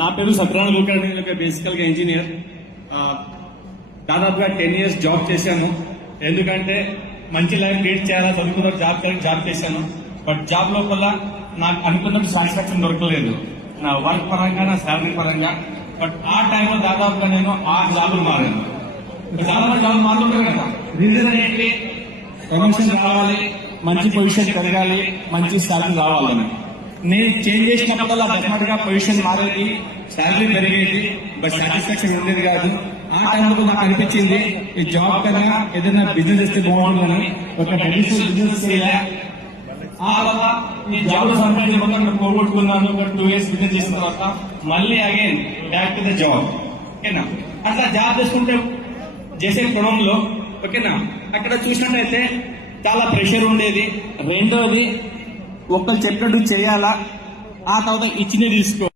నా పేరు సత్యనారాయణ కులకర్ణి. నేను బేసికల్ గా ఇంజనీర్. దాదాపుగా 10 years జాబ్ చేశాను. ఎందుకంటే మంచి లైఫ్ లీడ్ చేయాలా, చదువుకున్న జాబ్ చేశాను. బట్ జాబ్ లోపల నాకు అనుకున్నట్టు సాటిస్ఫాక్షన్ దొరకలేదు, నా వర్క్ పరంగా, నా శాలరీ పరంగా. బట్ ఆ టైంలో దాదాపుగా నేను 6 జాబులు మారాను. చాలా మంది జాబులు మారుతుంటారు కదా. రీజన్ ఏంటి? ప్రమోషన్ రావాలి, మంచి పొజిషన్ పెరగాలి, మంచి శాలరీ రావాలని. నేను చేంజ్ చేసినప్పుడల్లా డెఫినెట్ గా పొజిషన్ మారేది, శాలరీ పెరిగేది, బట్ సాటిస్ఫాక్షన్ ఉండేది కాదు. ఆ టైంలో నాకు అనిపించింది ఈ జాబ్ కన్నా ఏదైనా బిజినెస్ చేస్తే బాగుంటుందని ఒక ట్రెడిషనల్ బిజినెస్ చేయాలి. ఆ తర్వాత ఈ జాబ్ సంపాదించిన మొత్తం పోగొట్టుకున్నాను. ఒక 2 years బిజినెస్ చేసిన తర్వాత మళ్ళీ again back to the job. ఓకేనా? అట్లా జాబ్ చేసే క్రమంలో ఓకేనా, అక్కడ చూసినట్టయితే చాలా ప్రెషర్ ఉండేది. రెండోది, ఒకళ్ళు చెప్పినట్టు చేయాలా, ఆ తర్వాత ఇచ్చినే తీసుకో.